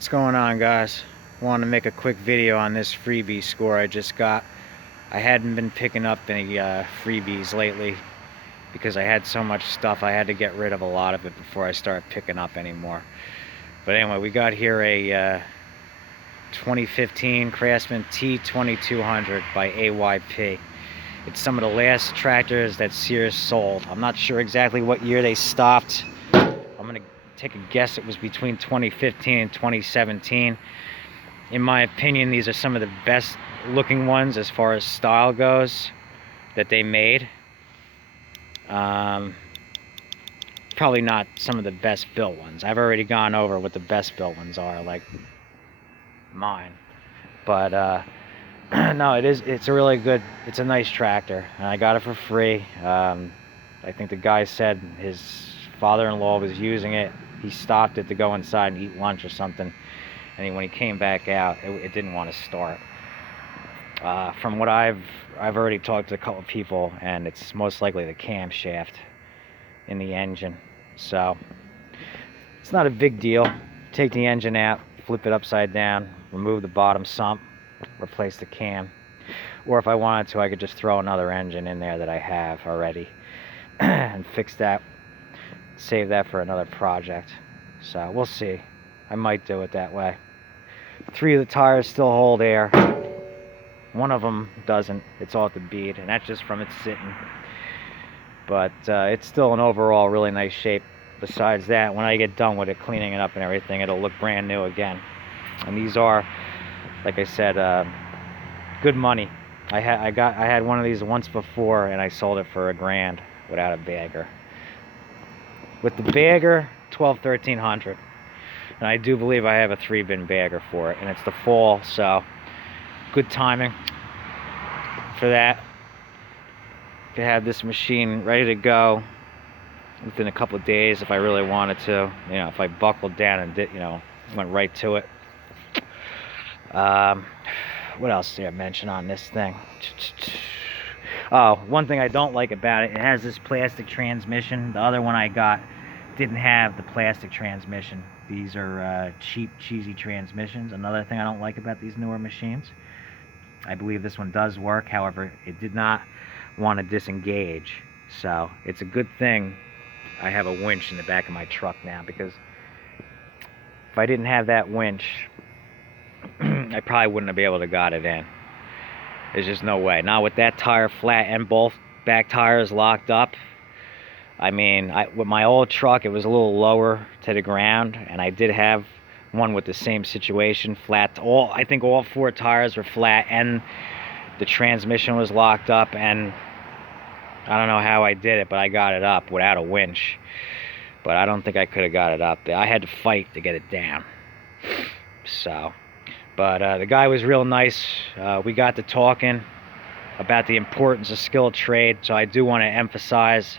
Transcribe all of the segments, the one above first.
What's going on, guys? Want to make a quick video on this freebie score I just got. I hadn't been picking up any freebies lately because I had so much stuff. I had to get rid of a lot of it before I start picking up anymore. But anyway, we got here a 2015 Craftsman T2200 by AYP. It's some of the last tractors that Sears sold. I'm not sure exactly what year they stopped. I'm gonna take a guess it was between 2015 and 2017. In my opinion, these are some of the best looking ones as far as style goes that they made. Probably not some of the best built ones. I've already gone over what the best built ones are, like mine. But no, it's a really good, it's a nice tractor, and I got it for free. I think the guy said his father-in-law was using it. He stopped it to go inside and eat lunch or something, and when he came back out, it didn't want to start. From what I've already talked to a couple of people, and it's most likely the camshaft in the engine. So it's not a big deal. Take the engine out, flip it upside down, remove the bottom sump, replace the cam. Or if I wanted to, I could just throw another engine in there that I have already and fix that, save that for another project. So we'll see. I might do it that way. 3 of the tires still hold air. One of them doesn't. It's all at the bead, and that's just from it sitting. But it's still in overall really nice shape. Besides that, when I get done with it, cleaning it up and everything, it'll look brand new again. And these are, like I said, good money. I had one of these once before, and I sold it for $1,000 without a bagger. With the bagger, $1,200-1,300. And I do believe I have a 3-bin bagger for it, and it's the fall, so good timing for that. Could have this machine ready to go within a couple of days if I really wanted to. You know, if I buckled down and went right to it. What else did I mention on this thing? Oh, one thing I don't like about it, it has this plastic transmission. The other one I got didn't have the plastic transmission. These are cheap, cheesy transmissions. Another thing I don't like about these newer machines. I believe this one does work, however, it did not want to disengage. So it's a good thing I have a winch in the back of my truck now, because if I didn't have that winch, I probably wouldn't have been able to got it in. There's just no way. Now with that tire flat and both back tires locked up, I mean, with my old truck, it was a little lower to the ground, and I did have one with the same situation, flat. I think all 4 tires were flat, and the transmission was locked up, and I don't know how I did it, but I got it up without a winch. But I don't think I could have got it up. I had to fight to get it down. So, but the guy was real nice. We got to talking about the importance of skilled trade, so I do want to emphasize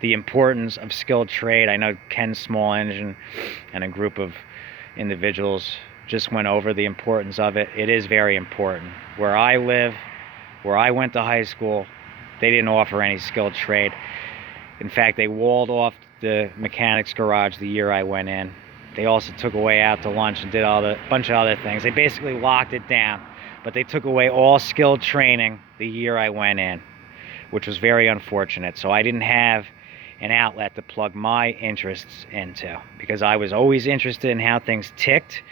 the importance of skilled trade. I know Ken Small Engine and a group of individuals just went over the importance of it. It is very important. Where I live, where I went to high school, they didn't offer any skilled trade. In fact, they walled off the mechanic's garage the year I went in. They also took away out to lunch and did a bunch of other things. They basically locked it down, but they took away all skilled training the year I went in, which was very unfortunate. So I didn't have an outlet to plug my interests into, because I was always interested in how things ticked,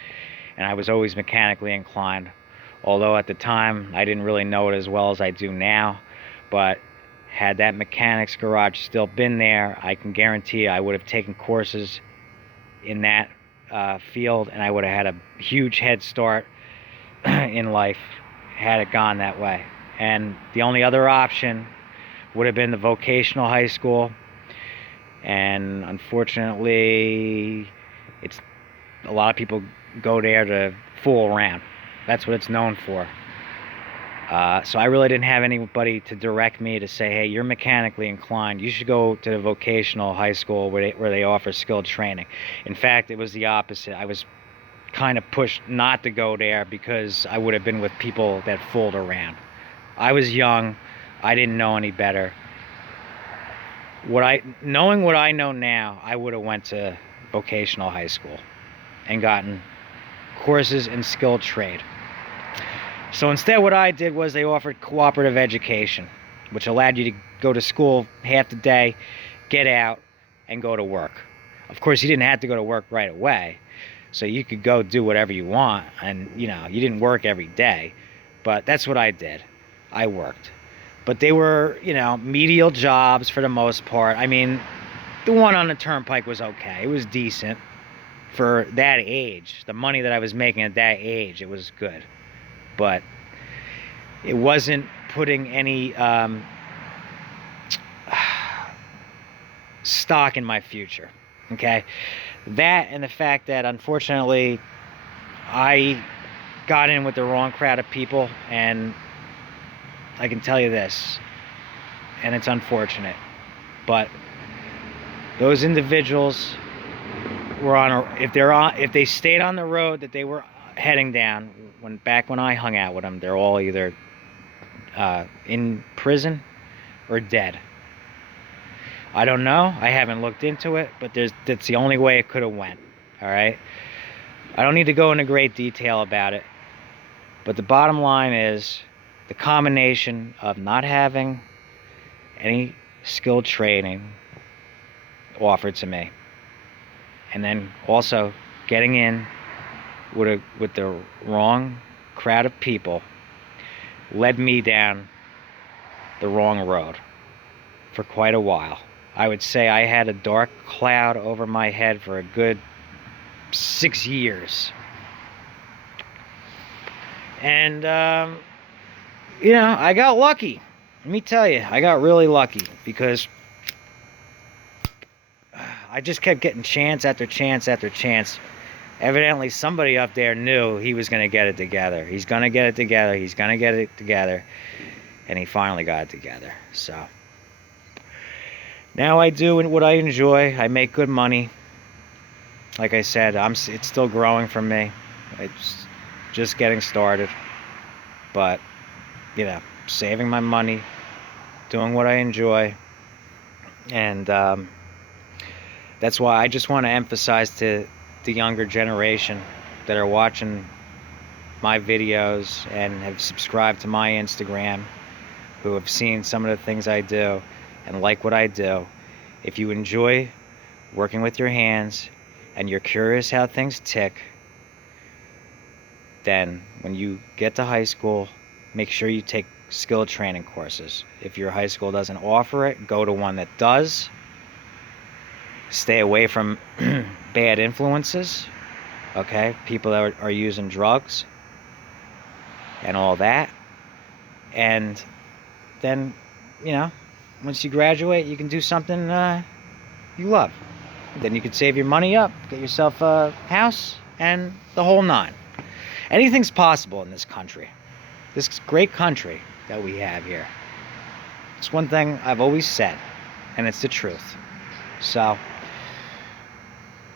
and I was always mechanically inclined. Although at the time I didn't really know it as well as I do now, but had that mechanic's garage still been there, I can guarantee I would have taken courses in that field, and I would have had a huge head start in life had it gone that way. And the only other option would have been the vocational high school, and unfortunately a lot of people go there to fool around. That's what it's known for. So I really didn't have anybody to direct me to say, hey, you're mechanically inclined, you should go to the vocational high school where they offer skilled training. In fact, it was the opposite. I was kind of pushed not to go there because I would have been with people that fooled around. I was young, I didn't know any better. Knowing what I know now, I would have went to vocational high school and gotten courses in skilled trade. So instead what I did was they offered cooperative education, which allowed you to go to school half the day, get out, and go to work. Of course, you didn't have to go to work right away, so you could go do whatever you want, and you didn't work every day, but that's what I did. I worked. But they were, medial jobs for the most part. I mean, the one on the turnpike was okay. It was decent for that age. The money that I was making at that age, it was good. But it wasn't putting any stock in my future, okay? That and the fact that, unfortunately, I got in with the wrong crowd of people, and I can tell you this, and it's unfortunate, but those individuals were if they stayed on the road that they were heading down, back when I hung out with them, they're all either in prison or dead. I don't know. I haven't looked into it, but that's the only way it could have went. All right. I don't need to go into great detail about it, but the bottom line is the combination of not having any skilled training offered to me, and then also getting in with the wrong crowd of people, led me down the wrong road for quite a while. I would say I had a dark cloud over my head for a good 6 years. And, I got lucky. Let me tell you, I got really lucky because I just kept getting chance after chance after chance. Evidently, somebody up there knew he was going to get it together. He's going to get it together. He's going to get it together. And he finally got it together. So now I do what I enjoy. I make good money. Like I said, it's still growing for me. It's just getting started. But, saving my money, doing what I enjoy. And that's why I just want to emphasize to the younger generation that are watching my videos and have subscribed to my Instagram, who have seen some of the things I do and like what I do. If you enjoy working with your hands and you're curious how things tick, then when you get to high school, make sure you take skill training courses. If your high school doesn't offer it, go to one that does. Stay away from bad influences, okay? People that are using drugs and all that. And then, once you graduate, you can do something you love. Then you can save your money up, get yourself a house, and the whole nine. Anything's possible in this country. This great country that we have here. It's one thing I've always said, and it's the truth. So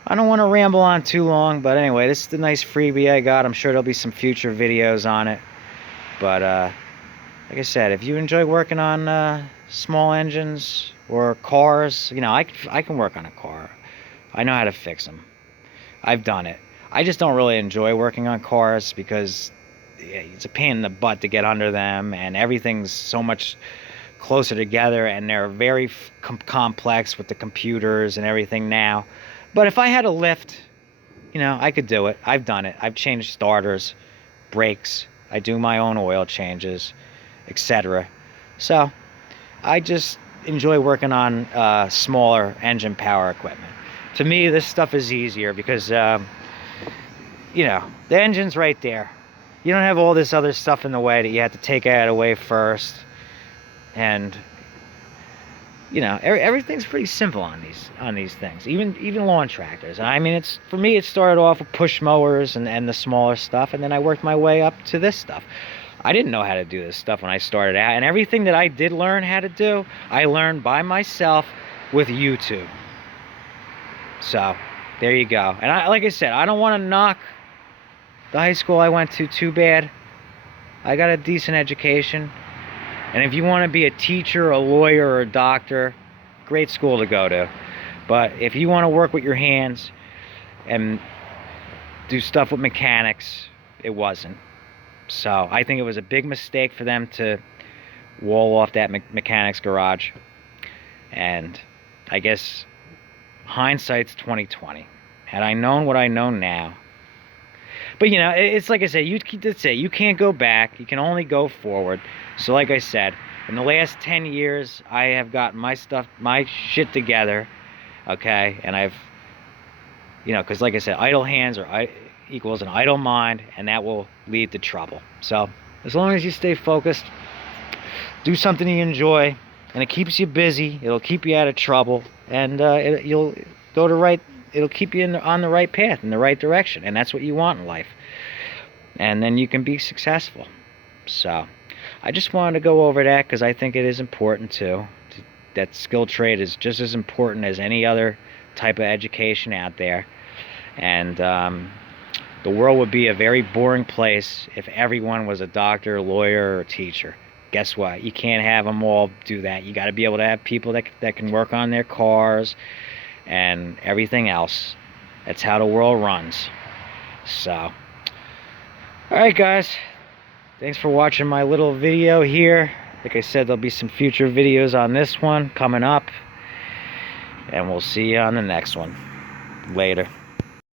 I don't want to ramble on too long, but anyway, this is the nice freebie I got. I'm sure there'll be some future videos on it. But like I said, if you enjoy working on small engines or cars, I can work on a car. I know how to fix them. I've done it. I just don't really enjoy working on cars because it's a pain in the butt to get under them, and everything's so much closer together, and they're very complex with the computers and everything now. But if I had a lift, I could do it. I've done it. I've changed starters, brakes. I do my own oil changes, etc. So I just enjoy working on smaller engine power equipment. To me, this stuff is easier because, the engine's right there. You don't have all this other stuff in the way that you have to take out of the way first. And everything's pretty simple on these things, even lawn tractors. I mean, for me, it started off with push mowers and the smaller stuff, and then I worked my way up to this stuff. I didn't know how to do this stuff when I started out, and everything that I did learn how to do, I learned by myself with YouTube. So there you go. And like I said, I don't want to knock the high school I went to too bad. I got a decent education. And if you want to be a teacher, a lawyer, or a doctor, great school to go to. But if you want to work with your hands and do stuff with mechanics. It wasn't. So I think it was a big mistake for them to wall off that mechanic's garage. And I guess hindsight's 2020. Had I known what I know now. But you know, it's like I said, you can't go back. You can only go forward. So like I said, in the last 10 years, I have gotten my shit together. Okay, and I've, you know, because like I said, idle hands equals an idle mind, and that will lead to trouble. So as long as you stay focused, do something you enjoy, and it keeps you busy, it'll keep you out of trouble, and you'll go to right. It'll keep you on the right path, in the right direction, and that's what you want in life. And then you can be successful. So I just wanted to go over that because I think it is important too. That skill trade is just as important as any other type of education out there. And the world would be a very boring place if everyone was a doctor, lawyer, or teacher. Guess what? You can't have them all do that. You got to be able to have people that can work on their cars and everything else. That's how the world runs. So, alright guys, thanks for watching my little video here. Like I said, there'll be some future videos on this one coming up, and we'll see you on the next one. Later.